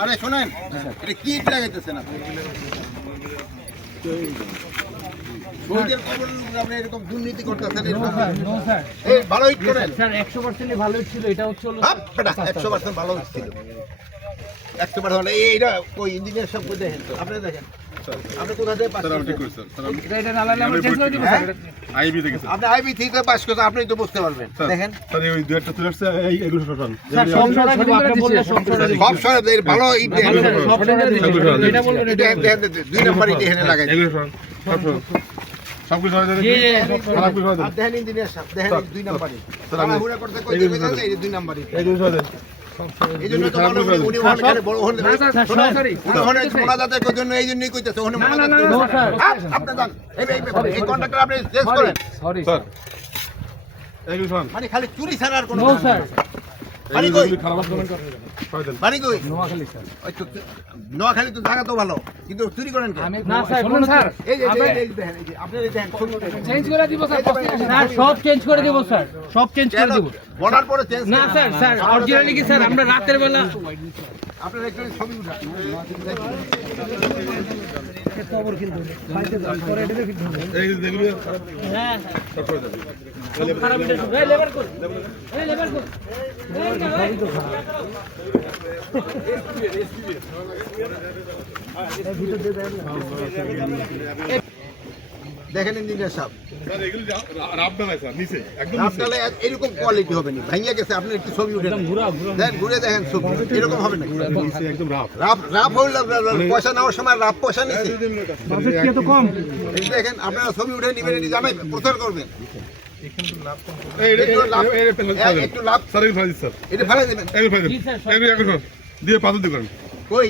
আরে শোনেন, এটা কি লাগাইতেছেন আপনি? শহীদের কবর আপনি এরকম দুর্নীতি করতেছেন? এই ভালো হিট করেন স্যার 100% ভালো ছিল। এটা হচ্ছে 100% ভালো ছিল। 100% এইটা ওই ইঞ্জিনিয়ার সব করে দেখেন তো, আপনি দেখেন আপনি কোথা থেকে পাস করেছেন? এটা না লাগলে আমরা চেঞ্জ করে দিব স্যার। আইবি থেকে স্যার, আপনি আইবি থেকে পাস করেছেন, আপনিই তো বুঝতে পারবেন। দেখেন স্যার এই দুই একটা তুলে আসছে এই এগুলো সরান স্যার সব সরাই দিব, আপনি বললে সব সরাই দিব। সব সব এর ভালো ইট দেখেন, সব সরাই দিব। এটা বলবেন এটা দুই নাম্বার ইট এখানে লাগাই এগুলো সরান সব সরান সব কিছু সরাই দেন জি খারাপ কিছু সরাই দেন আর দেখেন ইঞ্জিনিয়ার সাহেব, দেখেন দুই নাম্বার ইট তাড়াহুড়া করতে কই দেবে না, এই দুই নাম্বার ইট। এগুলো সরাই দেন এই জন্য তো বড় উনি ওখানে বড় ওখানে না স্যার সরাসরি ওখানে মোনাজাতের জন্য এই জন্যই কইতেছে ওখানে মোনাজাত আপনি জান এই কন্ট্রাক্টর আপনি চেঞ্জ করেন। সরি স্যার এগুলো সরান মানে খালি চুরি ছাড়া আর কোনো নো স্যার। বাড়ি কই? খারাপ কমেন্ট সরাই দেন বাড়ি কই? নোয়াখালী স্যার। ওই তো নোয়াখালী তো জায়গা তো ভালো, কিন্তু চুরি করেন কেন? না স্যার শুনুন স্যার, এই যে দেখেন, এই যে আপনি দেখেন চেঞ্জ করে দিব স্যার। স্যার সব চেঞ্জ করে দিব স্যার, সব চেঞ্জ করে দিব। বর্ডার পরে চেঞ্জ না স্যার, স্যার অরিজিনালি কি স্যার আমরা রাতের বেলা আপনারা একটু ছবি উঠান। এই যেগুলো হ্যাঁ সব সরাই দেন খারাপ এটা এই লেবার কর, এই লেবার কর, দেখেন ইঞ্জিনিয়ার সাহেব, স্যার এগুলো রাব দাঁড়ায় স্যার নিচে একদম আপনারা এরকম কোয়ালিটি হবে না, ভাঙিয়া গেছে। আপনি একটু ছবি উঠে দেন, ঘুরে দেখেন ছবি, এরকম হবে না। নিচে একদম রাব রাপ রাপ হইল, পয়সা নেওয়ার সময় রাপ পয়সা নিচ্ছে। তো কম এই দেখেন আপনারা ছবি উঠে নিবেন, এটি জানাই প্রচার করবেন। এই একটু লাভ স্যার এগুলো ফেলে দিন স্যার এটা ফেলে দেবেন। এগুলো ফেলে দিন এগুলো এগুলো দিয়ে পাথর দিয়ে করেন কই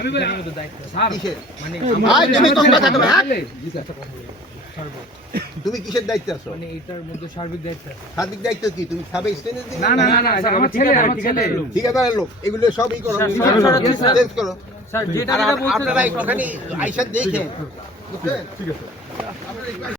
আমি বলে আমাদের দায়িত্ব স্যার কিসের? মানে আয়, তুমি কম কথা কবে, হ্যাঁ? তুমি কিসের দায়িত্ব আছো? মানে এটার মধ্যে সার্বিক দায়িত্ব। সাদিক দায়িত্ব কি? তুমি সাবে স্টেনে না না না না স্যার আমার ছেলে ঠিকাদারের লোক, এগুলো সবই করো, সব সরাচ্ছি, স্যার। চেঞ্জ করো। স্যার যেটা আর যেটা বলছেন আপনারা একটুখানি আইসা দেখেন, বুঝছেন? ঠিক আছে।